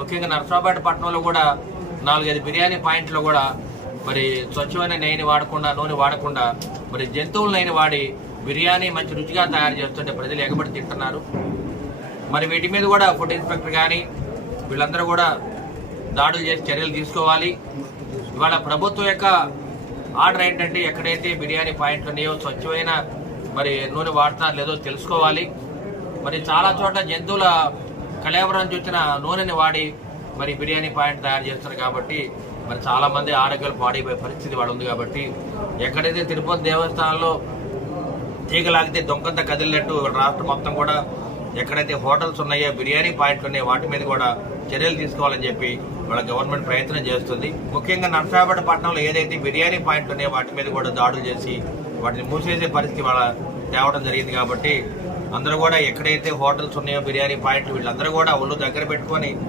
ముఖ్యంగా నర్సరావుపేట పట్టణంలో కూడా 4-5 బిర్యానీ పాయింట్లో కూడా మరి స్వచ్ఛమైన నెయ్యిని వాడకుండా, నూనె వాడకుండా మరి జంతువుల నెయ్యిని వాడి బిర్యానీ మంచి రుచిగా తయారు చేస్తుంటే ప్రజలు ఎగబడి తింటున్నారు. మరి వీటి మీద కూడా ఫుడ్ ఇన్స్పెక్టర్ కానీ వీళ్ళందరూ కూడా దాడులు చేసి చర్యలు తీసుకోవాలి. ఇవాళ ప్రభుత్వం యొక్క ఆర్డర్ ఏంటంటే ఎక్కడైతే బిర్యానీ పాయింట్లు ఉన్నాయో స్వచ్ఛమైన మరి నూనె వాడుతున్నారు లేదో తెలుసుకోవాలి. మరి చాలా చోట్ల జంతువుల కళేవరం చూసిన నూనెని వాడి మరి బిర్యానీ పాయింట్ తయారు చేస్తున్నారు కాబట్టి మరి చాలా మంది ఆరోగ్యాలు పాడైపోయే పరిస్థితి వాడు ఉంది. కాబట్టి ఎక్కడైతే తిరుపతి దేవస్థానంలో తీగలాగితే దొంకంత కదిలినట్టు రాష్ట్రం మొత్తం కూడా ఎక్కడైతే హోటల్స్ ఉన్నాయో, బిర్యానీ పాయింట్లు ఉన్నాయో వాటి మీద కూడా చర్యలు తీసుకోవాలని చెప్పి వాళ్ళ గవర్నమెంట్ ప్రయత్నం చేస్తుంది. ముఖ్యంగా నర్సరావుపేట పట్టణంలో ఏదైతే బిర్యానీ పాయింట్లు ఉన్నాయో వాటి మీద కూడా దాడులు చేసి వాటిని మూసేసే పరిస్థితి వాళ్ళ తేవడం జరిగింది. కాబట్టి అందరూ కూడా ఎక్కడైతే హోటల్స్ ఉన్నాయో, బిర్యానీ పాయింట్లు వీళ్ళందరూ కూడా ఒళ్ళు దగ్గర పెట్టుకొని